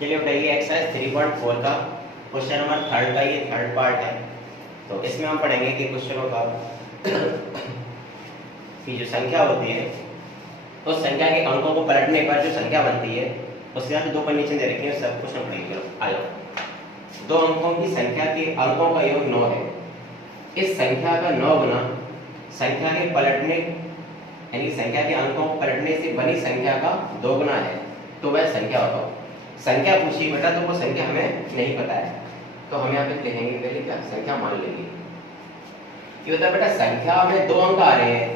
चलिए बताइए एक्सरसाइज 3.4 का क्वेश्चन नंबर थर्ड का ये थर्ड पार्ट है। तो इसमें हम पढ़ेंगे कि क्वेश्चनों का कि जो संख्या होती है तो संख्या के अंकों को पलटने पर जो संख्या बनती है उसके यहाँ पे दो कंडीशन दे रखी है, सब क्वेश्चन पढ़ेंगे। आ जाओ। दो अंकों की संख्या के अंकों का योग 9 है। इस संख्या का 9 गुना संख्या के पलटने यानी कि संख्या के अंकों को पलटने से बनी संख्या का 2 गुना है, तो वह संख्या बताओ। संख्या पूछी बेटा, तो वो संख्या हमें नहीं पता है, तो हम यहाँ पे लिखेंगे पहले क्या संख्या मान लेंगे। ये बता बेटा संख्या में दो अंक आ रहे हैं,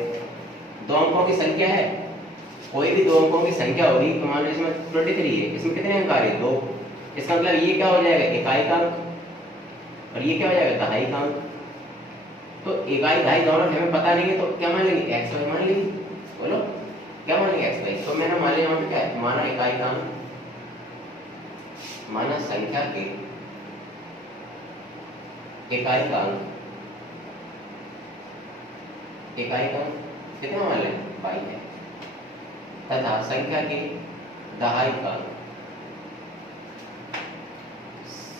दो अंकों की संख्या है, कोई भी दो अंकों की संख्या होगी तो मान लो इसमें 23 है, इसमें कितने अंक आ रहे हैं? 2। इसका मतलब ये क्या हो जाएगा? इकाई का अंक, और ये क्या हो जाएगा? दहाई का अंक। तो इकाई दहाई दोनों हमें पता नहीं है, तो क्या मान लेंगे? एक्स वाई मान लेंगे। बोलो क्या मान लेंगे? X Y. तो मैंने मान लिया, क्या है? माना इकाई का अंक, माना संख्या के इकाई का अंक, इकाई का अंक कितना मान लें? 22 है, तथा संख्या के दहाई का अंक,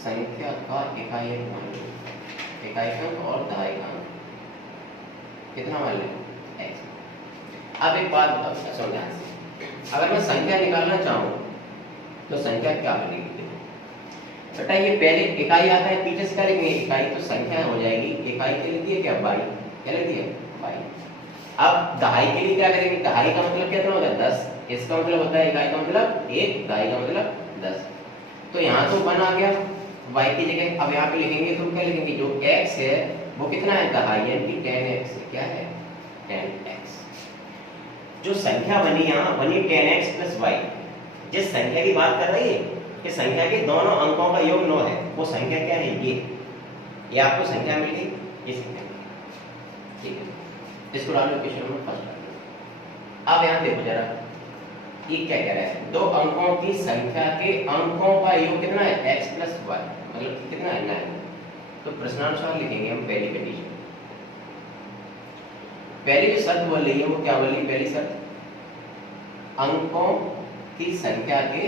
संख्या का इकाई अंक मान लें, इकाई का अंक और दहाई का अंक कितना मान लें? x। अब एक बात बताओ समझ से, अगर मैं संख्या निकालना चाहूं तो संख्या क्या बनेगी बेटा? ये पहले इकाई आता है, पीछे से क्या लिखेंगे? इकाई। तो संख्या हो जाएगी इकाई के लिए दिए क्या? 22। क्या लिख दिया? 22। अब दहाई के लिए क्या करेंगे? दहाई का मतलब कितना होगा? 10। इसका मतलब होता है इकाई का मतलब 1, दहाई का मतलब 10। तो यहाँ तो 1 आ गया y की जगह। अब यहाँ पे लिखेंगे तो क्या लिखेंगे? जो x है वो कितना है? दहाई, यानी कि 10x है। क्या है? 10x। जो संख्या बनी यहाँ बनी 10x प्लस y। जिस संख्या की बात कर रही है कि संख्या के दोनों अंकों का योग 9 है, वो संख्या क्या है? ये आपको संख्या मिल गई, ये संख्या। ठीक है, इसको डालो क्वेश्चन नंबर फर्स्ट। अब यहाँ देखो जरा, ये क्या कह रहा है? दो अंकों की संख्या के अंकों का योग कितना है? x प्लस y, मतलब कितना है? 9। तो प्रश्नानुसार लिखेंगे हम पहली कंडीशन। पहली जो शर्त बोल रही है वो क्या बोल रही है? पहली शर्त अंकों की संख्या के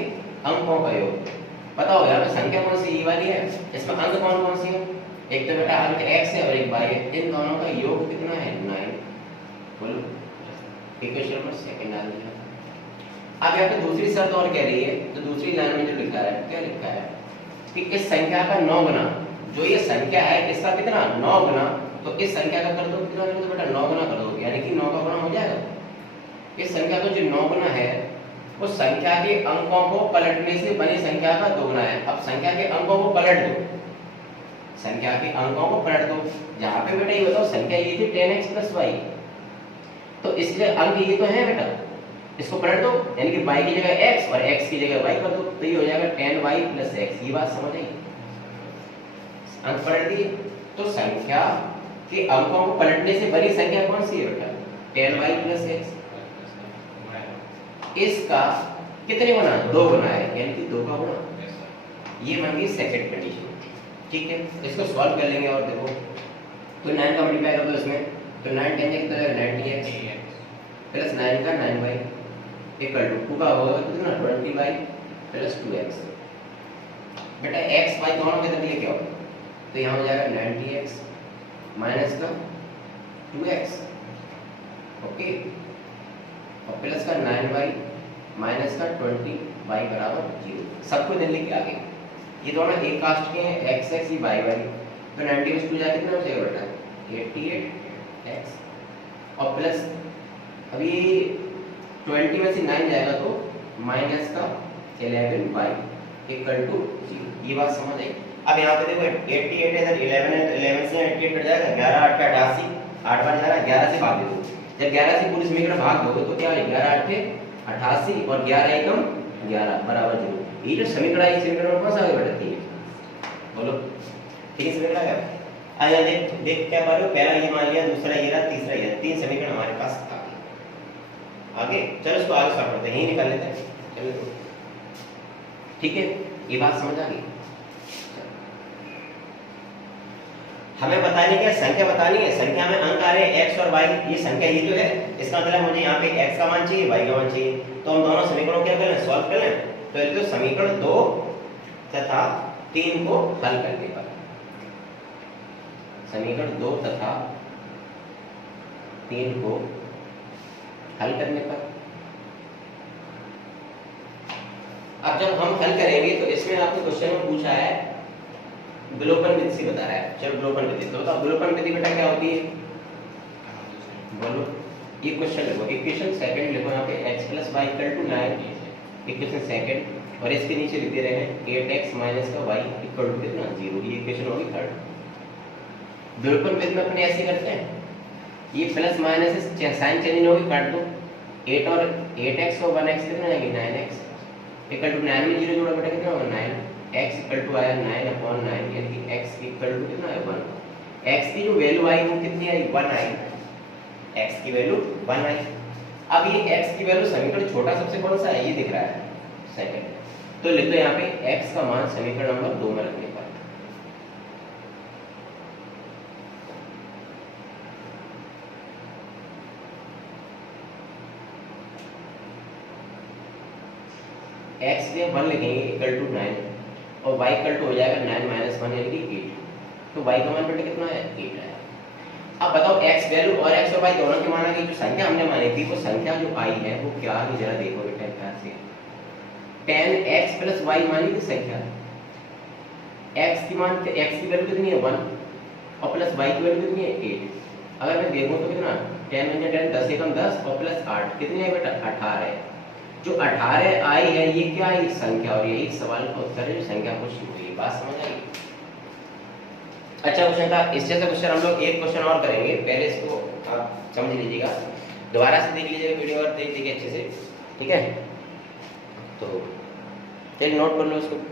अंकों का योग। पता होगा यहाँ पे संख्या कौन सी? ये वाली है। इसमें अंक कौन कौन सी है? एक तो बेटा अंक x है और एक y है। इन दोनों का योग कितना है? 9। बोलो इक्वेशन नंबर सेकंड डाल दिया। अब यहाँ पे दूसरी शर्त और कह रही है, तो दूसरी लाइन में जो लिखा है, क्या लिखा है कि इस संख्या का 9 गुना, जो ये संख्या है इसका कितना? 9 गुना। तो इस संख्या का कर दो कितना? तो बेटा 9 गुना कर दो, यानी कि 9 का गुना हो जाएगा। इस संख्या का जो 9 गुना है वो संख्या के अंकों को पलटने से बनी संख्या का 2 गुना है। अब संख्या के अंकों को पलट दो, संख्या के अंकों को पलट दो। जहां पे बेटा ये बताओ संख्या ये थी 10x प्लस y, तो इसलिए अंक ये तो है बेटा, इसको पलट दो, यानी कि y की जगह x और x की जगह y कर दो, तो ये हो जाएगा 10y प्लस x। ये बात समझ आई? अंक पलट दिए तो संख्या के अंकों को पलटने से बनी संख्या कौन सी है बेटा? 10y plus x। इसका कितने गुना? 2 गुना है, यानी कि 2 का गुना। ये बन गई सेकंड कंडीशन। ठीक है, इसको सॉल्व कर लेंगे और देखो, तो 9 का मल्टीप्लाई कर दो इसमें, तो 9 10 कितना है? 90x प्लस 9 का 9y इक्वल टू 2 का होगा कितना? 20y plus 2x। बेटा x y दोनों के तरफ क्या होगा? तो यहाँ हो जाएगा 90x माइनस का 2x, ओके, और प्लस का 9y माइनस का 20y बराबर 0। सबको दे लेके आगे, ये दोनों एक कास्ट के हैं, x x y y। तो 90 में 2 जाके कितना हो जाएगा बेटा? 88x, और प्लस अभी 20 में से 9 जाएगा तो माइनस का 11y इक्वल टू 0। ये बात समझ आई? अब यहाँ पे देखो 88 है, इधर 11 है, तो 11 से 88 कट जाएगा, 11 8 का 88, 8 बार जा रहा है, 11 से भाग दो। जब 11 से पूरी समीकरण भाग दोगे तो क्या है? 11 8 88 और 11 एकम 11 बराबर 0। ये जो समीकरण है, इस समीकरण में कौन सा आगे बढ़ती है? बोलो ठीक है, समीकरण आ गया। आया देख देख क्या पा रहे हो? पहला ये मान लिया, दूसरा ये रहा, तीसरा ये रहा, 3 समीकरण हमारे पास आ गए। आगे चलो इसको आगे सॉल्व करते हैं, यही निकाल लेते हैं। चलो ठीक है, ये बात समझ आ गई? हमें बताने क्या? संख्या बतानी है। संख्या में अंक आ रहे हैं x और y, ये संख्या ये तो है, इसका मतलब मुझे यहाँ पे x का मान चाहिए, y का मान चाहिए। तो हम दोनों समीकरणों क्या करें? सॉल्व कर लें। तो समीकरण 2 तथा 3 को हल करने पर, समीकरण 2 तथा 3 को हल करने पर। अब जब हम हल करेंगे तो इसमें आपको क्वेश्चन में पूछा है विलोपन विधि से बता रहा है। चलो विलोपन विधि तो बताओ, विलोपन विधि बेटा क्या होती है बोलो। ये क्वेश्चन लिखो, इक्वेशन सेकंड लिखो यहाँ पे x + y = 9, इक्वेशन सेकंड, और इसके नीचे लिख दे रहे हैं 8x - y = कितना 0। ये इक्वेशन होगी थर्ड। विलोपन विधि में अपने ऐसे करते हैं, ये प्लस माइनस से साइन चेंज होगी, काट दो 8 और 8x और 1x कितना आएगी 9x = 9 में 0 जोड़ा बेटा कितना होगा 9, x = आया 9/9, यानी कि x = कितना है 1। x की जो वैल्यू आई वो कितनी आई 1 आई, x की वैल्यू 1 आई। अब ये x की वैल्यू समीकरण छोटा सबसे कौन सा है ये दिख रहा है सेकंड, तो लिख दो यहाँ पे x का मान समीकरण नंबर 2 में रखने पर। x के 1 लिखेंगे = 9 और y = हो जाएगा 9 - 1 यानी कि 8, तो y का मान बेटा कितना है 8 है। अब बताओ x वैल्यू और x और y दोनों के मान आ गई। जो संख्या हमने मानी थी वो संख्या जो आई है वो क्या है जरा देखो बेटा ध्यान से। 10x + y मानी थी संख्या, x की वैल्यू कितनी है 1 और प्लस y की वैल्यू कितनी है 8। अगर मैं देखूं तो कितना 10 × 10 10 एकम 10 और प्लस 8 कितनी है बेटा 18 है। जो 18 आई है ये क्या है संख्या, और यही सवाल का उत्तर है जो संख्या पूछी हुई है। बात समझ आई। अच्छा क्वेश्चन था, इस जैसा क्वेश्चन हम लोग एक क्वेश्चन और करेंगे, पहले इसको आप समझ लीजिएगा, दोबारा से देख लीजिएगा वीडियो और देख लीजिए अच्छे से, ठीक है। तो चलिए नोट कर लो इसको।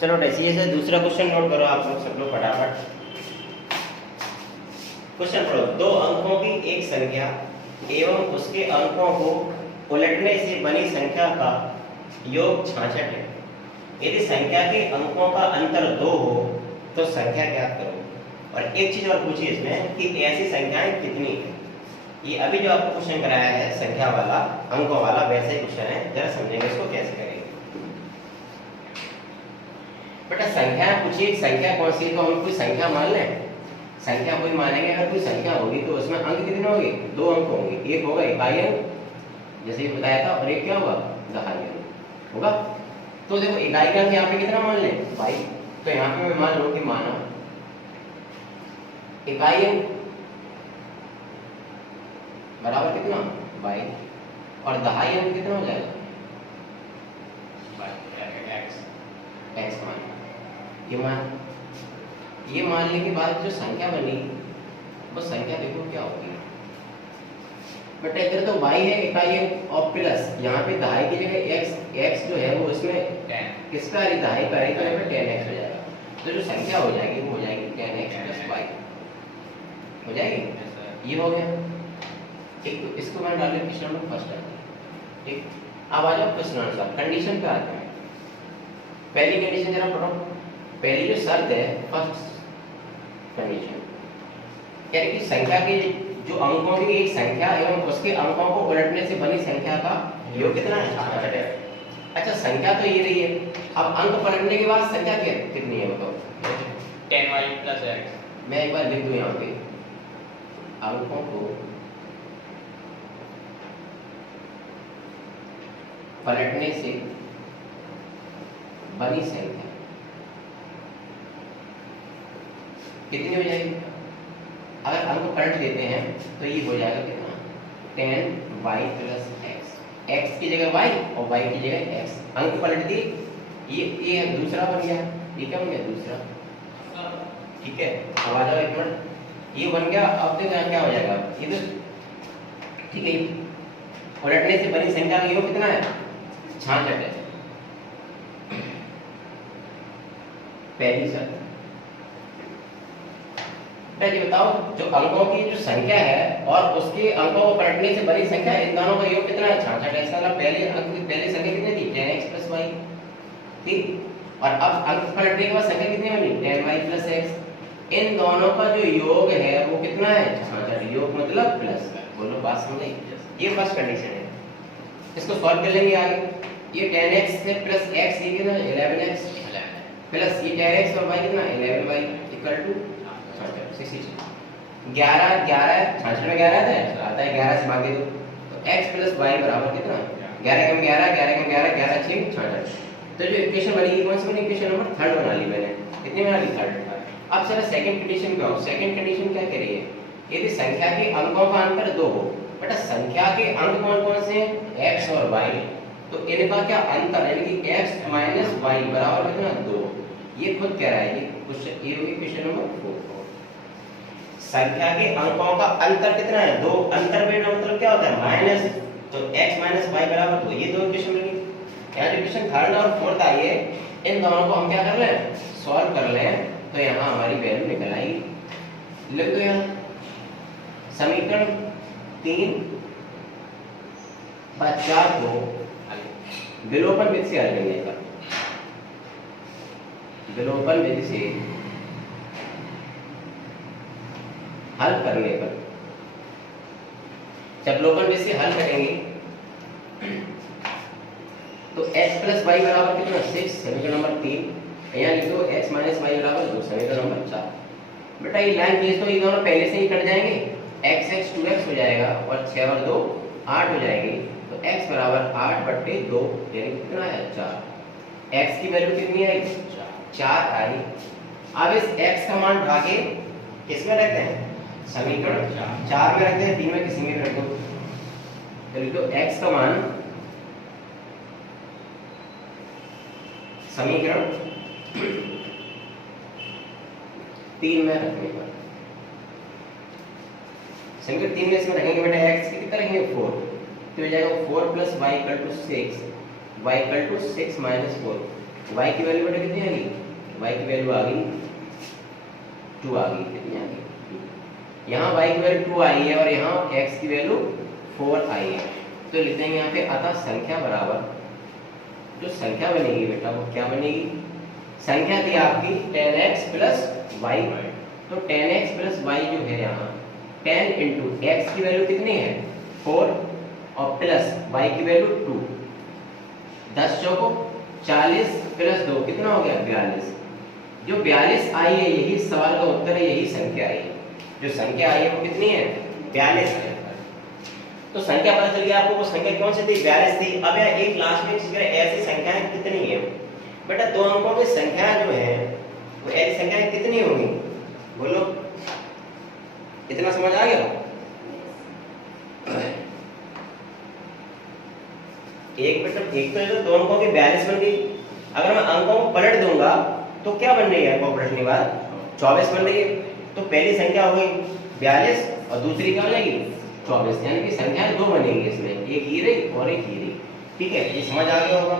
चलो ऐसे से दूसरा क्वेश्चन नोट करो आप लोग सब लोग फटाफट। क्वेश्चन पढ़ो, 2 अंकों की एक संख्या एवं उसके अंकों को उलटने से बनी संख्या का योग 66 है। यदि संख्या के अंकों का अंतर 2 हो तो संख्या ज्ञात करो। और एक चीज और पूछी इसमें कि ऐसी संख्याएं कितनी है। ये अभी जो आपको क्वेश्चन कराया है संख्या वाला अंकों वाला वैसे ही क्वेश्चन है, जरा समझेंगे इसको कैसे करेंगे। बेटा संख्या पूछिए, संख्या कौन सी, तो हम कोई संख्या मान लें, संख्या कोई मानेंगे। अगर कोई संख्या होगी तो उसमें अंक कितने होंगे 2 अंक होंगे, एक होगा इकाई अंक जैसे बताया था और एक क्या होगा दहाई अंक होगा। तो देखो इकाई अंक यहाँ पे कितना मान लें 22, तो यहाँ पे मैं मान लूं कि माना इकाई अंक बराबर कितना 22 और दहाई अंक कितना हो जाएगा x मान। ये मान लेने के बाद जो संख्या बनी वो संख्या देखो क्या होगी बेटा। इधर तो y है इकाई है और प्लस यहाँ पे दहाई की जगह x जो है वो इसमें किसका है दहाई का है, तो यहाँ पे 10x हो जाएगा। तो जो संख्या हो जाएगी वो हो जाएगी 10x + y हो जाएगी। ये हो गया एक, इसको मैं डाल दें क्वेश्चन नंबर फर्स्ट। ठीक, अब आ जाओ क्वेश्चन आंसर। कंडीशन पे आते हैं। पहली कंडीशन जरा पढ़ो, पहली जो शर्त है फर्स्ट कंडीशन यानी कि संख्या के जो अंकों की एक संख्या एवं उसके अंकों को उलटने से बनी संख्या का योग कितना है। अच्छा संख्या तो ये रही है, अब अंक पलटने के बाद संख्या कितनी है बताओ 10y + x। मैं एक बार लिख दूं यहाँ पे अंकों को पलटने से बनी संख्या कितनी हो जाएगी। अगर अंक पलट देते हैं तो ये हो जाएगा कितना 10y + x, x की जगह y और y की जगह x। अंक पलट दिए, ये दूसरा बन गया, ये क्या बन गया दूसरा। ठीक है, अब आ जाओ एक मिनट ये बन गया। अब देखो यहाँ क्या हो जाएगा, ये तो ठीक है, उलटने से बनी संख्या का योग कितना है, 66 है। पहली शर्त। पहले बताओ, जो अंकों की जो संख्या है और उसके अंकों को पलटने से बनी संख्या, इन दोनों का योग कितना है, 66। ऐसा मतलब पहले अंक की पहली संख्या कितनी थी, 10x + y थी, और अब अंक पलटने के बाद संख्या कितनी बनी, 10y + x। इन दोनों का जो योग है वो कितना है, 66। योग मतलब प्लस। बोलो बात समझ आई? ये फर्स्ट कंडीशन है। इसको सॉल्व कर लेंगे आगे। ये 10x से प्लस x ये कितना, 11x प्लस ये 10x और y कितना, 11y = 66। 11 66 में 11 आता है, 11 से भाग दे दो तो x + y बराबर कितना, 11 × 11 11 × 11 11 6 66। तो जो इक्वेशन बनेगी कौन सी बनी, इक्वेशन नंबर 3 बना ली मैंने। कितनी बना ली, 3। अब चलो सेकंड कंडीशन पे आओ। सेकंड कंडीशन क्या कह रही है, यदि संख्या के अंकों का अंतर 2 हो, बेटा संख्या के अंक कौन-कौन से हैं, x और y, तो इनका क्या अंतर, यानी कि x - y बराबर कितना, 2। ये खुद कह रहा है, ये होगी क्वेश्चन नंबर 4। संख्या के अंकों का अंतर कितना है, 2। अंतर में मतलब क्या होता है, माइनस, तो x - y बराबर 2। ये दो इक्वेशन मिली। यहाँ जो इक्वेशन 3 और 4 आई है, इन दोनों को हम क्या कर लें, सॉल्व कर लें, तो यहाँ हमारी वैल्यू निकल आएगी। लिख दो यहाँ समीकरण 3 व 4 को विलोपन विधि से हल करने का। विलोपन विधि से हल करने पर, जब विलोपन विधि से हल करेंगे तो x + y बराबर कितना, 6, समीकरण नंबर 3। यहाँ लिख दो x - y बराबर 2, समीकरण नंबर 4। बेटा ये लाइन खींच दो, ये दोनों पहले से ही कट जाएंगे, x 2x हो जाएगा और 6 और 2 8 हो जाएगी, तो x बराबर 8/2 यानी कितना है, 4। x की वैल्यू कितनी आई, 4 आई। अब इस x का मान उठा के किसमें रखते हैं, समीकरण 4 में रखते हैं, 3 में किसी में रख दो। तो लिख दो x का मान समीकरण 3 में रखने पर, समीकरण 3 में इसमें रखेंगे बेटा x की कितना रखेंगे, 4, तो हो जाएगा 4 + y = 6, y = 6 - 4। y की वैल्यू बेटा कितनी आ गई, y की वैल्यू आ गई 2 आ गई। कितनी आ गई, यहाँ y की वैल्यू 2 आई है और यहाँ x की वैल्यू 4 आई है। तो लिख देंगे यहाँ पे, अतः संख्या बराबर, जो संख्या बनेगी बेटा वो क्या बनेगी, संख्या थी आपकी 10x + y, तो 10x + y जो है यहाँ 10 × x की वैल्यू कितनी है, 4, और प्लस y की वैल्यू 2। 10 चौको 40 + 2 कितना हो गया, 42। जो 42 आई है यही सवाल का उत्तर है, यही संख्या आई है। जो संख्या आई है वो कितनी है, 42 है। तो संख्या पता चल गया आपको, वो संख्या कौन सी थी, 42 थी। अब यहाँ एक लास्ट में चीज करें, ऐसी संख्याएं कितनी है बेटा, दो अंकों की संख्या जो है वो ऐसी संख्याएं कितनी होंगी, बोलो, इतना समझ आ गया। एक बेटा, एक तो दो अंकों की 42 बन गई। अगर मैं अंकों को पलट दूंगा तो क्या बन रही है, अंकों को पलटने के बाद 24 बन रही है। तो पहली संख्या हो गई 42 और दूसरी क्या हो जाएगी, 24, यानी कि संख्या 2 बनेगी इसमें, एक ये रही और एक ये रही। ठीक है, ये समझ आ गया होगा।